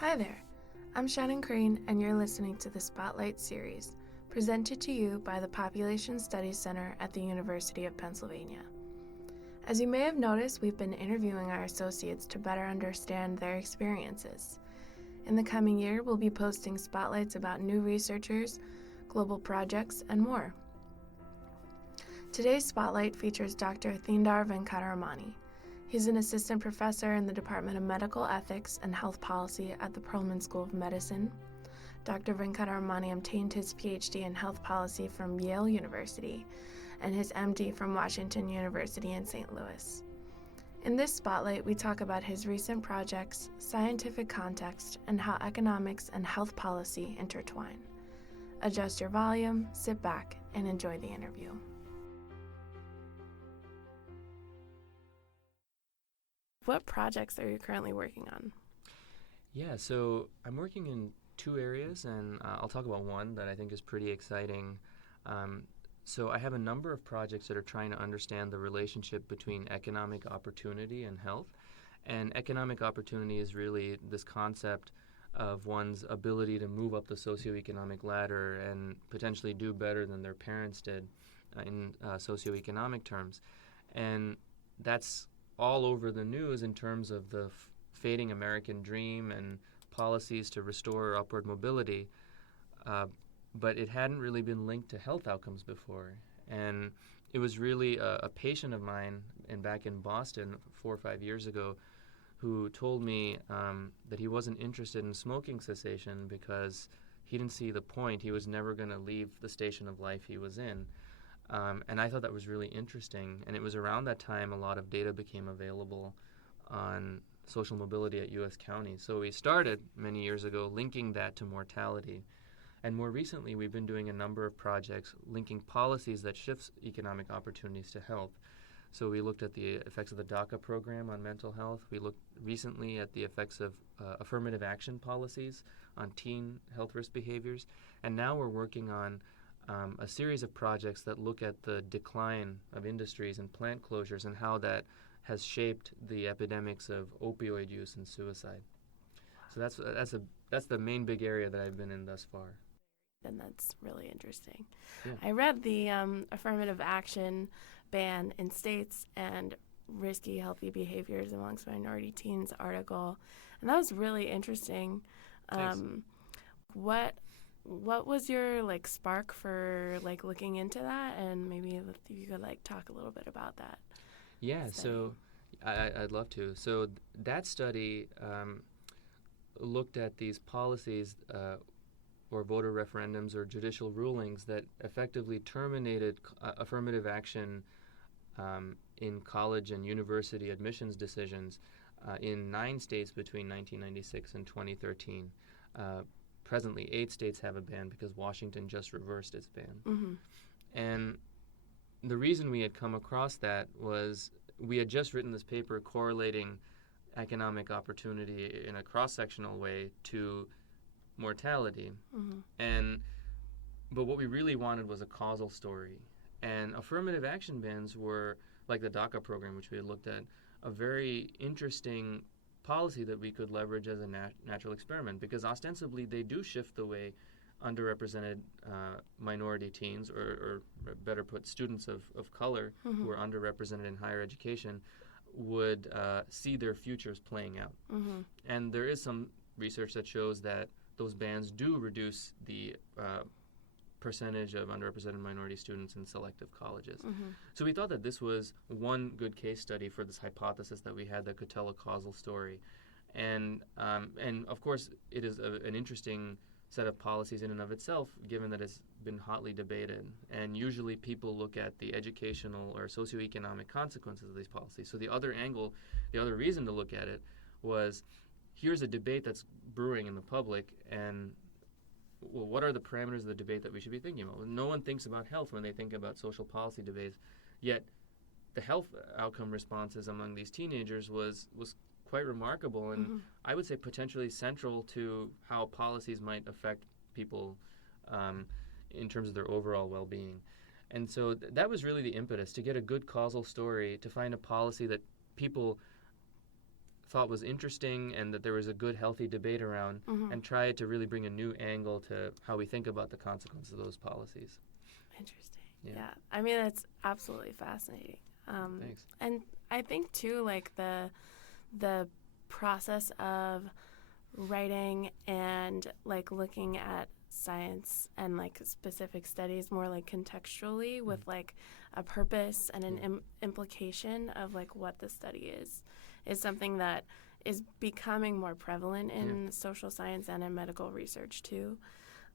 Hi there, I'm Shannon Crane, and you're listening to the Spotlight series, presented to you by the Population Studies Center at the University of Pennsylvania. As you may have noticed, we've been interviewing our associates to better understand their experiences. In the coming year, we'll be posting spotlights about new researchers, global projects, and more. Today's spotlight features Dr. Atheendar Venkataramani. He's an assistant professor in the Department of Medical Ethics and Health Policy at the Perelman School of Medicine. Dr. Venkataramani obtained his PhD in health policy from Yale University and his MD from Washington University in St. Louis. In this spotlight, we talk about his recent projects, scientific context, and how economics and health policy intertwine. Adjust your volume, sit back, and enjoy the interview. What projects are you currently working on? Yeah, so I'm working in two areas, and I'll talk about one that I think is pretty exciting. So I have a number of projects that are trying to understand the relationship between economic opportunity and health. And economic opportunity is really this concept of one's ability to move up the socioeconomic ladder and potentially do better than their parents did in socioeconomic terms. And that's all over the news in terms of the fading American dream and policies to restore upward mobility, but it hadn't really been linked to health outcomes before. And it was really a patient of mine back in Boston 4 or 5 years ago who told me that he wasn't interested in smoking cessation because he didn't see the point. He was never going to leave the station of life he was in. And I thought that was really interesting. And it was around that time a lot of data became available on social mobility at U.S. counties. So we started many years ago linking that to mortality. And more recently, we've been doing a number of projects linking policies that shifts economic opportunities to health. So we looked at the effects of the DACA program on mental health. We looked recently at the effects of affirmative action policies on teen health risk behaviors. And now we're working on a series of projects that look at the decline of industries and plant closures and how that has shaped the epidemics of opioid use and suicide. So that's the main big area that I've been in thus far. And that's really interesting. Yeah. I read the affirmative action ban in states and risky healthy behaviors amongst minority teens article, and that was really interesting. Thanks. What was your spark for looking into that, and maybe if you could talk a little bit about that? Yeah, study. so I'd love to. So that study looked at these policies or voter referendums or judicial rulings that effectively terminated affirmative action in college and university admissions decisions in 9 states between 1996 and 2013. Presently, 8 states have a ban because Washington just reversed its ban. Mm-hmm. And the reason we had come across that was we had just written this paper correlating economic opportunity in a cross-sectional way to mortality. Mm-hmm. But what we really wanted was a causal story. And affirmative action bans were, like the DACA program, which we had looked at, a very interesting policy that we could leverage as a natural experiment, because ostensibly they do shift the way underrepresented minority teens, or better put, students of color Mm-hmm. who are underrepresented in higher education, would see their futures playing out. Mm-hmm. And there is some research that shows that those bans do reduce the percentage of underrepresented minority students in selective colleges. Mm-hmm. So we thought that this was one good case study for this hypothesis that we had that could tell a causal story. And of course, it is an interesting set of policies in and of itself, given that it's been hotly debated. And usually people look at the educational or socioeconomic consequences of these policies. So the other reason to look at it was, here's a debate that's brewing in the public, and well, what are the parameters of the debate that we should be thinking about? No one thinks about health when they think about social policy debates, yet the health outcome responses among these teenagers was quite remarkable, and Mm-hmm. I would say potentially central to how policies might affect people in terms of their overall well-being. And so that was really the impetus, to get a good causal story, to find a policy that people thought was interesting and that there was a good, healthy debate around, and try to really bring a new angle to how we think about the consequences of those policies. Interesting. Yeah. I mean, it's absolutely fascinating. Thanks. And I think, too, like the process of writing and, like, looking at science and, like, specific studies more, like, contextually with, like, a purpose and an implication of, like, what the study is something that is becoming more prevalent in social science and in medical research, too.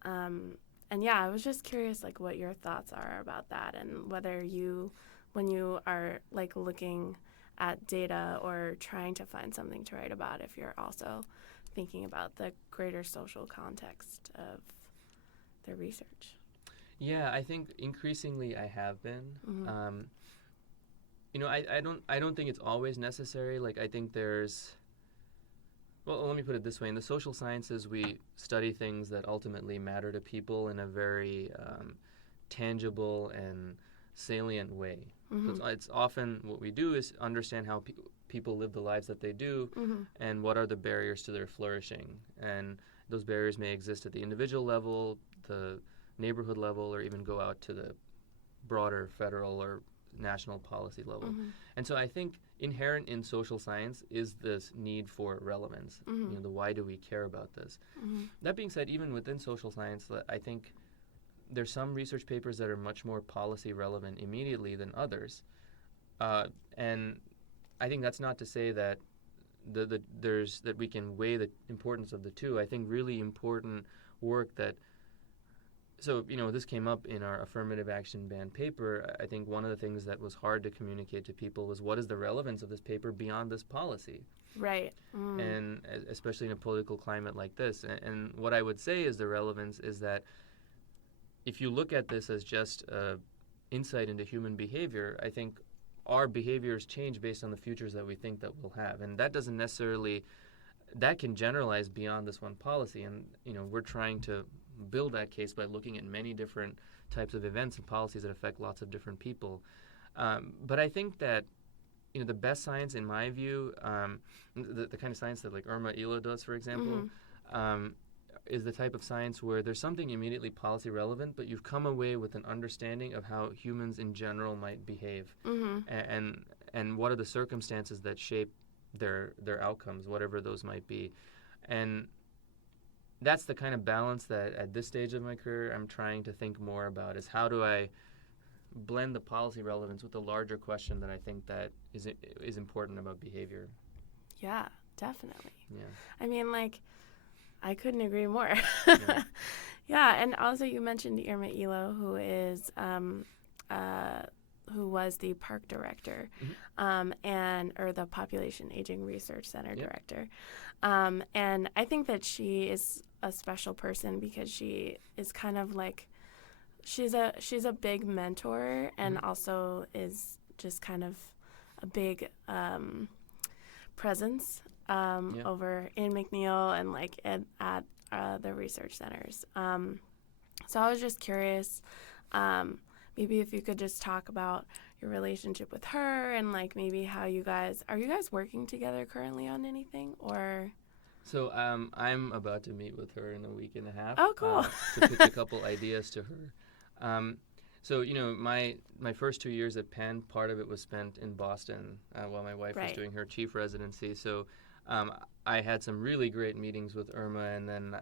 And, I was just curious, like, what your thoughts are about that and whether you, when you are, like, looking at data or trying to find something to write about, if you're also thinking about the greater social context of the research. Yeah, I think increasingly I have been. I don't think it's always necessary. Like, I think there's, well, let me put it this way. In the social sciences, we study things that ultimately matter to people in a very tangible and salient way. So it's often what we do is understand how people live the lives that they do and what are the barriers to their flourishing. And those barriers may exist at the individual level, the neighborhood level, or even go out to the broader federal or national policy level. And so I think inherent in social science is this need for relevance. The why do we care about this? That being said, even within social science, I think there's some research papers that are much more policy relevant immediately than others. And I think that's not to say that that we can weigh the importance of the two. I think really important work that, so, this came up in our affirmative action ban paper. I think one of the things that was hard to communicate to people was what is the relevance of this paper beyond this policy? Right. And especially in a political climate like this. And what I would say is the relevance is that if you look at this as just insight into human behavior, I think our behaviors change based on the futures that we think that we'll have. And that doesn't necessarily, that can generalize beyond this one policy. And, we're trying to build that case by looking at many different types of events and policies that affect lots of different people. But I think that, the best science, in my view, the kind of science that like Irma Elo does, for example, is the type of science where there's something immediately policy relevant, but you've come away with an understanding of how humans in general might behave, and what are the circumstances that shape their outcomes, whatever those might be. And that's the kind of balance that at this stage of my career I'm trying to think more about, is how do I blend the policy relevance with the larger question that I think that is important about behavior. Yeah, definitely. Yeah. I mean, like, I couldn't agree more. Yeah. Yeah, and also you mentioned Irma Elo, who is who was the park director, or the Population Aging Research Center director, and I think that she is a special person because she is kind of like, she's a big mentor and also is just kind of a big presence over in McNeil and like at the research centers. So I was just curious, maybe if you could just talk about your relationship with her and like maybe how are you guys working together currently on anything, or? So I'm about to meet with her in a week and a half. Oh, cool. To pitch a couple ideas to her. So, my first 2 years at Penn, part of it was spent in Boston while my wife was doing her chief residency. So I had some really great meetings with Irma, and then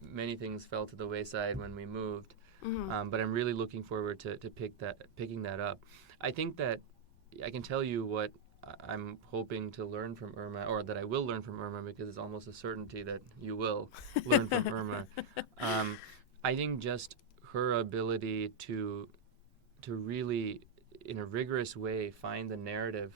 many things fell to the wayside when we moved. But I'm really looking forward to picking that up. I think that I can tell you what I'm hoping to learn from Irma, or that I will learn from Irma, because it's almost a certainty that you will learn from Irma. I think just her ability to really, in a rigorous way, find the narrative.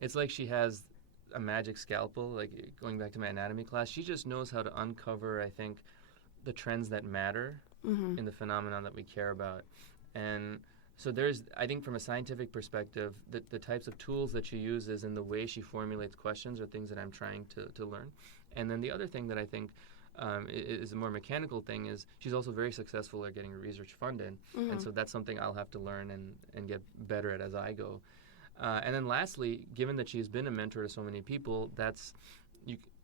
It's like she has a magic scalpel. Like, going back to my anatomy class, she just knows how to uncover, I think, the trends that matter in the phenomenon that we care about. And so I think from a scientific perspective, the types of tools that she uses and the way she formulates questions are things that I'm trying to learn. And then the other thing that I think is a more mechanical thing is she's also very successful at getting her research funded. And so that's something I'll have to learn and get better at as I go. And then lastly, given that she's been a mentor to so many people,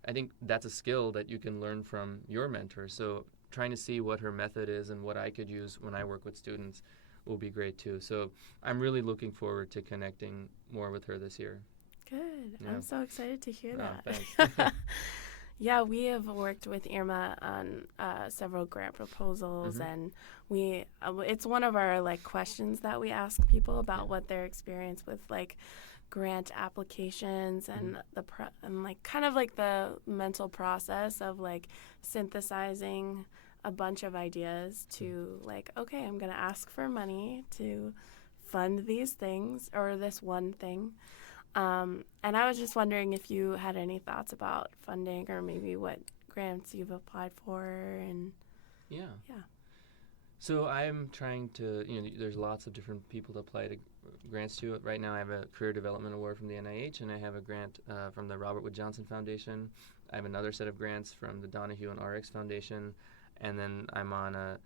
I think that's a skill that you can learn from your mentor. So trying to see what her method is and what I could use when I work with students will be great too. So I'm really looking forward to connecting more with her this year. Good. Yeah. I'm so excited to hear that. Thanks. Yeah, we have worked with Irma on several grant proposals, and it's one of our questions that we ask people about what their experience with grant applications and kind of the mental process of synthesizing a bunch of ideas to okay, I'm going to ask for money to fund these things or this one thing. And I was just wondering if you had any thoughts about funding or maybe what grants you've applied for and Yeah. So I'm trying to, there's lots of different people to apply to grants to. Right now I have a Career Development Award from the NIH, and I have a grant from the Robert Wood Johnson Foundation. I have another set of grants from the Donahue and RX Foundation, and then I'm on a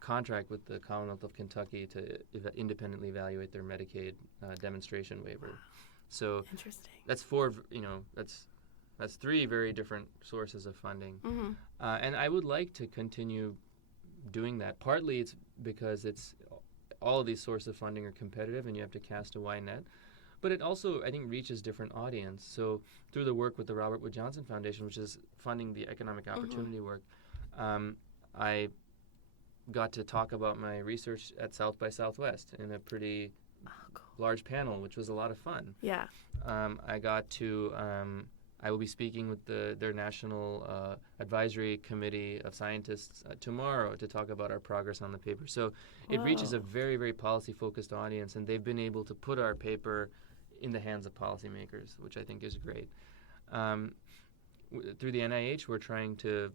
contract with the Commonwealth of Kentucky to independently evaluate their Medicaid demonstration waiver. So interesting. That's that's three very different sources of funding. And I would like to continue doing that. Partly it's because all of these sources of funding are competitive and you have to cast a wide net. But it also, I think, reaches different audience. So through the work with the Robert Wood Johnson Foundation, which is funding the economic opportunity work, I got to talk about my research at South by Southwest in a pretty large panel, which was a lot of fun. Yeah. I will be speaking with their National Advisory Committee of Scientists tomorrow to talk about our progress on the paper. So it reaches a very, very policy-focused audience, and they've been able to put our paper in the hands of policymakers, which I think is great. Through the NIH, we're trying to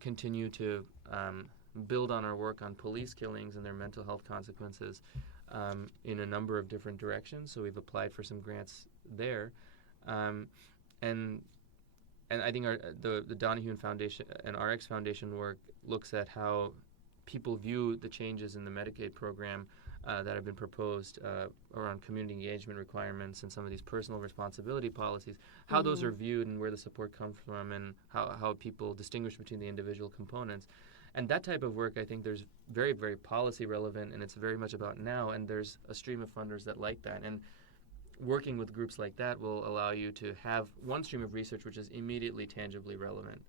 continue to build on our work on police killings and their mental health consequences in a number of different directions. So we've applied for some grants there. And I think the Donahue Foundation and RX Foundation work looks at how people view the changes in the Medicaid program that have been proposed around community engagement requirements and some of these personal responsibility policies, how those are viewed and where the support comes from, and how people distinguish between the individual components. And that type of work, I think there's very, very policy relevant, and it's very much about now, and there's a stream of funders that like that. And working with groups like that will allow you to have one stream of research which is immediately tangibly relevant.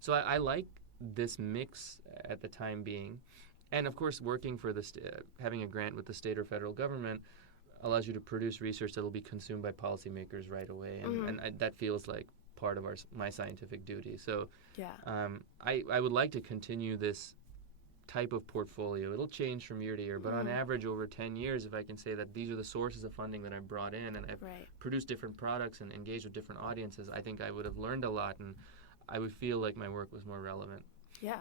So I like this mix at the time being. And of course, working for having a grant with the state or federal government allows you to produce research that will be consumed by policymakers right away. And that feels like part of my scientific duty. So I would like to continue this type of portfolio. It'll change from year to year, but on average over 10 years, if I can say that these are the sources of funding that I've brought in and I've produced different products and engaged with different audiences, I think I would have learned a lot and I would feel like my work was more relevant. Yeah,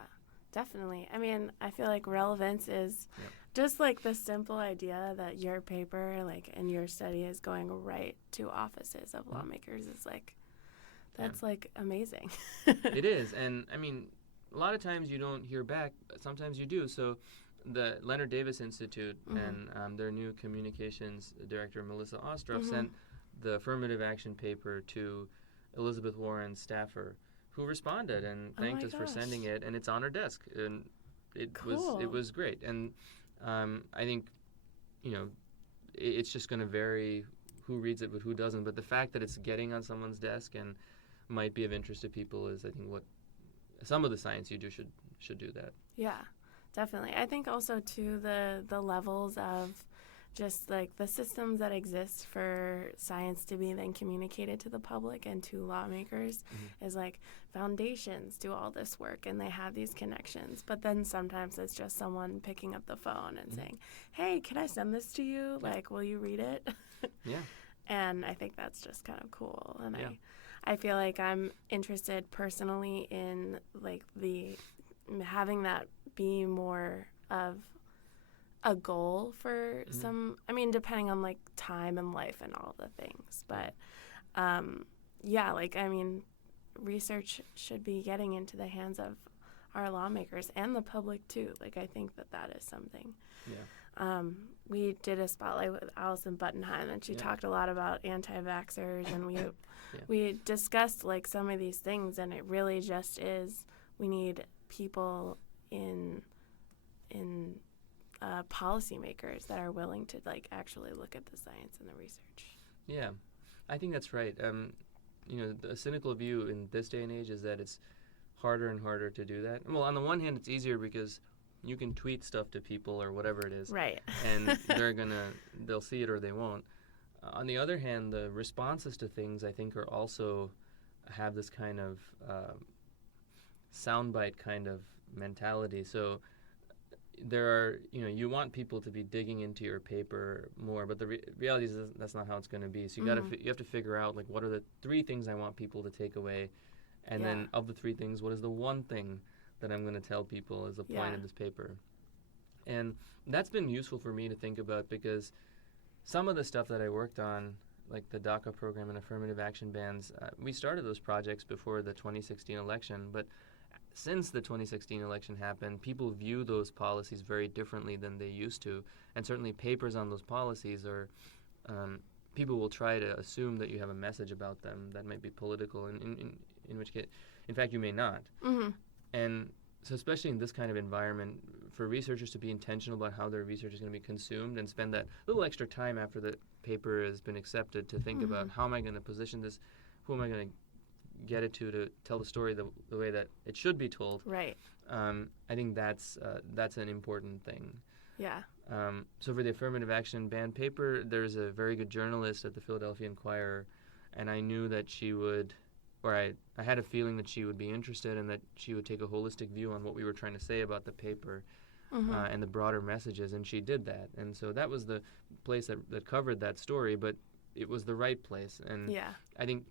definitely. I mean, I feel like relevance is just the simple idea that your paper and your study is going right to offices of lawmakers is that's amazing. It is. And I mean, a lot of times you don't hear back. Sometimes you do. So the Leonard Davis Institute and their new communications director, Melissa Ostroff, sent the affirmative action paper to Elizabeth Warren's staffer, who responded and thanked us for sending it. And it's on her desk. And it was great. And I think, it's just going to vary who reads it but who doesn't. But the fact that it's getting on someone's desk and might be of interest to people is, I think, what some of the science you do should do that. Yeah, definitely. I think also too the levels of just the systems that exist for science to be then communicated to the public and to lawmakers is foundations do all this work and they have these connections, but then sometimes it's just someone picking up the phone and saying, "Hey, can I send this to you? Will you read it?" Yeah. And I think that's just kind of cool. And I feel like I'm interested personally in having that be more of a goal for some, depending on time and life and all the things. But research should be getting into the hands of our lawmakers and the public too. I think that is something. Yeah. We did a spotlight with Allison Buttenheim, and she talked a lot about anti-vaxxers, and we discussed like some of these things, and it really just is we need people in policymakers that are willing to like actually look at the science and the research. Yeah, I think that's right. The cynical view in this day and age is that it's harder and harder to do that. Well, on the one hand, it's easier because you can tweet stuff to people or whatever it is, right? And they'll see it or they won't. On the other hand, the responses to things I think are also have this kind of soundbite kind of mentality. So there are, you want people to be digging into your paper more, but the reality is that's not how it's going to be. So you have to figure out like what are the 3 things I want people to take away, and then of the 3 things, what is the one thing that I'm going to tell people is the point of this paper. And that's been useful for me to think about, because some of the stuff that I worked on, like the DACA program and affirmative action bans, we started those projects before the 2016 election, but since the 2016 election happened, people view those policies very differently than they used to, and certainly papers on those policies are, people will try to assume that you have a message about them that might be political, in which case, in fact, you may not. Mm-hmm. And so especially in this kind of environment, for researchers to be intentional about how their research is going to be consumed and spend that little extra time after the paper has been accepted to think about how am I going to position this, who am I going to get it to tell the story the way that it should be told. Right. I think that's an important thing. Yeah. So for the affirmative action ban paper, there's a very good journalist at the Philadelphia Inquirer, and I knew that she would, or I had a feeling that she would be interested and that she would take a holistic view on what we were trying to say about the paper and the broader messages, and she did that. And so that was the place that covered that story, but it was the right place. And I think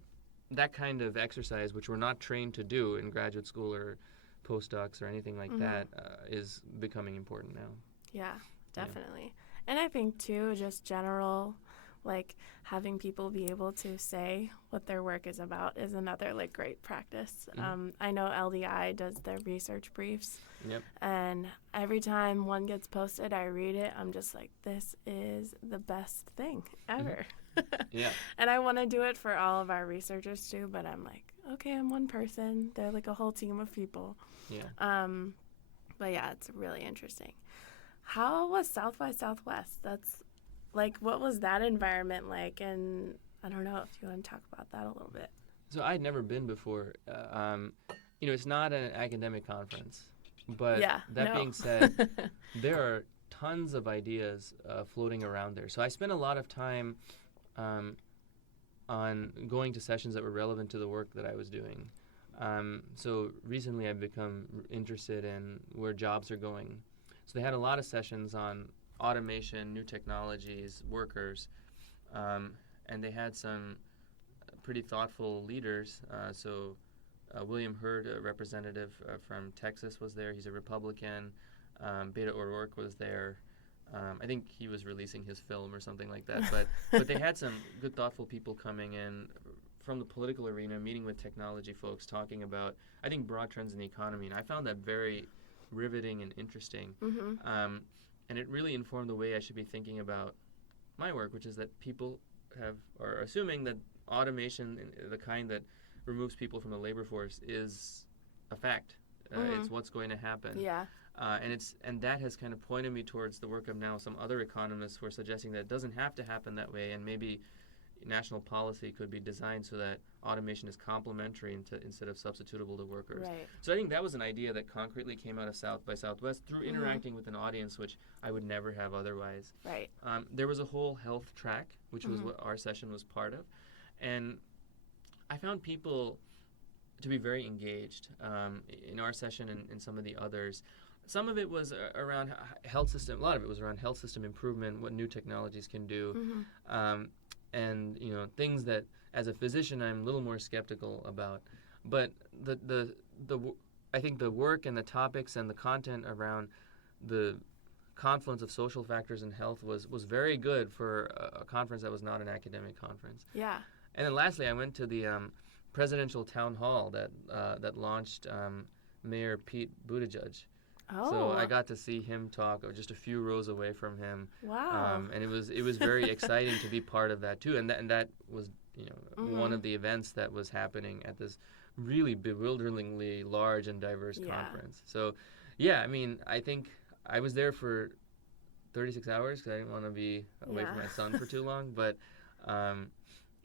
that kind of exercise, which we're not trained to do in graduate school or postdocs or anything like that, is becoming important now. Yeah, definitely. Yeah. And I think, too, just general, like, having people be able to say what their work is about is another, like, great practice. I know LDI does their research briefs. Yep. And every time one gets posted, I read it. I'm just like, this is the best thing ever. Yeah. And I want to do it for all of our researchers, too. But I'm like, okay, I'm one person. They're, like, a whole team of people. Yeah. But, yeah, it's really interesting. How was South by Southwest? That's, like, what was that environment like? And I don't know if you want to talk about that a little bit. So I'd never been before. It's not an academic conference. But being said, there are tons of ideas floating around there. So I spent a lot of time on going to sessions that were relevant to the work that I was doing. So recently I've become interested in where jobs are going. So they had a lot of sessions on automation, new technologies, workers, and they had some pretty thoughtful leaders. William Hurd, a representative from Texas, was there. He's a Republican. Beto O'Rourke was there. I think he was releasing his film or something like that. But they had some good, thoughtful people coming in from the political arena, meeting with technology folks, talking about, I think, broad trends in the economy. And I found that very riveting and interesting. And it really informed the way I should be thinking about my work, which is that people are assuming that automation, the kind that removes people from the labor force, is a fact. It's what's going to happen. Yeah. And that has kind of pointed me towards the work of now some other economists who are suggesting that it doesn't have to happen that way, and maybe national policy could be designed so that automation is complementary instead of substitutable to workers. Right. So I think that was an idea that concretely came out of South by Southwest through interacting with an audience, which I would never have otherwise. Right. There was a whole health track, which was what our session was part of. And I found people to be very engaged in our session and in some of the others. Some of it was around health system. A lot of it was around health system improvement, what new technologies can do, and things that, as a physician, I'm a little more skeptical about. But I think the work and the topics and the content around the confluence of social factors in health was very good for a conference that was not an academic conference. Yeah. And then lastly, I went to the presidential town hall that launched Mayor Pete Buttigieg. So I Oh, got to see him talk just a few rows away from him. wow. And it was very exciting to be part of that too. And that was, one of the events that was happening at this really bewilderingly large and diverse Yeah. conference. So, yeah, I mean, I think I was there for 36 hours because I didn't want to be away from Yeah. my son for too long. But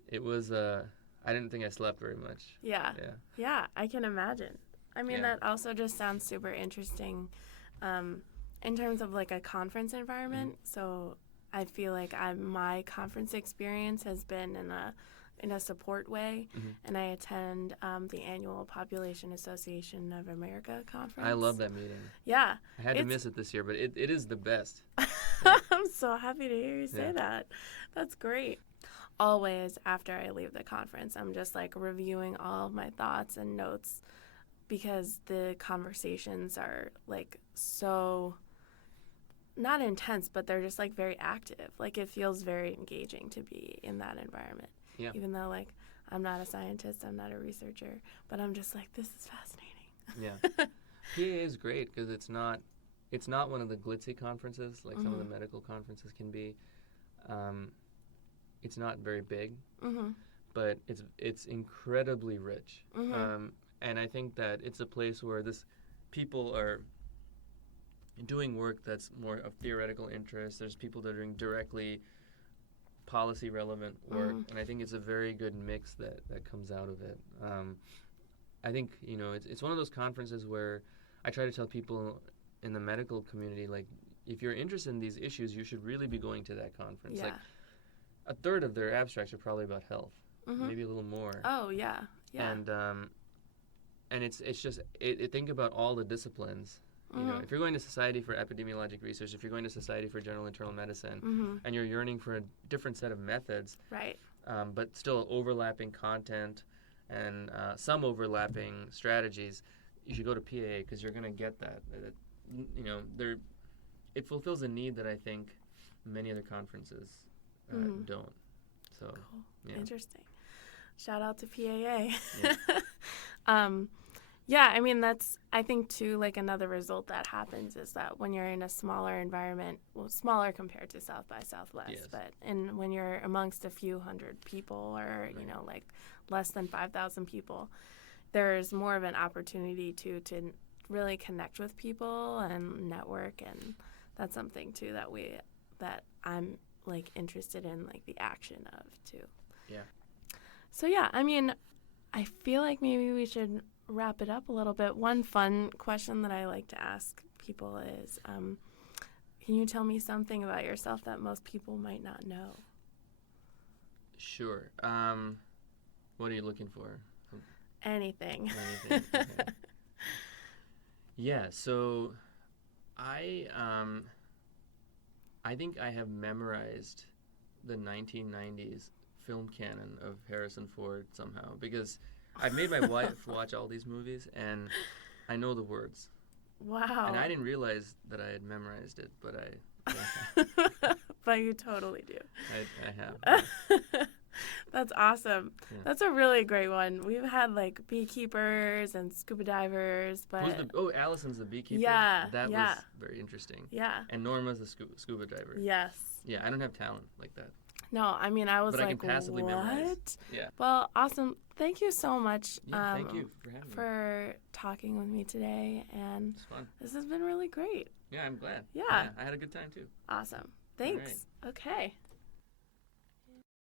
it was, I didn't think I slept very much. Yeah. Yeah. Yeah, I can imagine. I mean, Yeah. that also just sounds super interesting in terms of like a conference environment. So I feel like my conference experience has been in a support way, and I attend the annual Population Association of America conference. I love that meeting. Yeah. I had to It's- miss it this year, but it is the best. I'm so happy to hear you say Yeah. that. That's great. Always after I leave the conference, I'm just like reviewing all of my thoughts and notes because the conversations are like so not intense, but they're just like very active. Like it feels very engaging to be in that environment. Yeah. Even though like I'm not a scientist, I'm not a researcher, but I'm just like, this is fascinating. Yeah. PAA is great because it's not one of the glitzy conferences like some of the medical conferences can be. It's not very big, but it's incredibly rich. And I think that it's a place where people are doing work that's more of theoretical interest. There's people that are doing directly policy relevant work, and I think it's a very good mix that comes out of it. I think it's one of those conferences where I try to tell people in the medical community, like, if you're interested in these issues, you should really be going to that conference. Yeah. Like a third of their abstracts are probably about health, maybe a little more. Oh yeah. Yeah. And it's just think about all the disciplines. If you're going to Society for Epidemiologic Research, if you're going to Society for General Internal Medicine, and you're yearning for a different set of methods, Right. but still overlapping content and some overlapping strategies, you should go to PAA because you're going to get that. It fulfills a need that I think many other conferences don't. So, Cool. yeah. Interesting. Shout out to PAA. Yeah. Yeah, I mean, that's, I think, too, like another result that happens is that when you're in a smaller environment, well, smaller compared to South by Southwest, Yes. but when you're amongst a few hundred people or, like less than 5,000 people, there's more of an opportunity to really connect with people and network, and that's something, too, that I'm, like, interested in, like, the action of, too. Yeah. So, yeah, I mean, I feel like maybe we should wrap it up a little bit. One fun question that I like to ask people is, can you tell me something about yourself that most people might not know? Sure. What are you looking for? Anything. Anything? Okay. Yeah, so I think I have memorized the 1990s film canon of Harrison Ford somehow because I've made my wife watch all these movies, and I know the words. Wow. And I didn't realize that I had memorized it, but I But you totally do. I have. That's awesome. Yeah. That's a really great one. We've had like beekeepers and scuba divers, but Allison's the beekeeper? Yeah, That yeah. was very interesting. yeah. And Norma's the scuba diver. Yes. Yeah, I don't have talent like that. No, I mean, I was But I like, can passively what? memorize. Yeah. Well, awesome. Thank you so much Yeah, thank you for having me. for talking with me today. And It's fun. this has been really great. Yeah, I'm glad. Yeah. I had a good time too. Awesome. Thanks. Okay.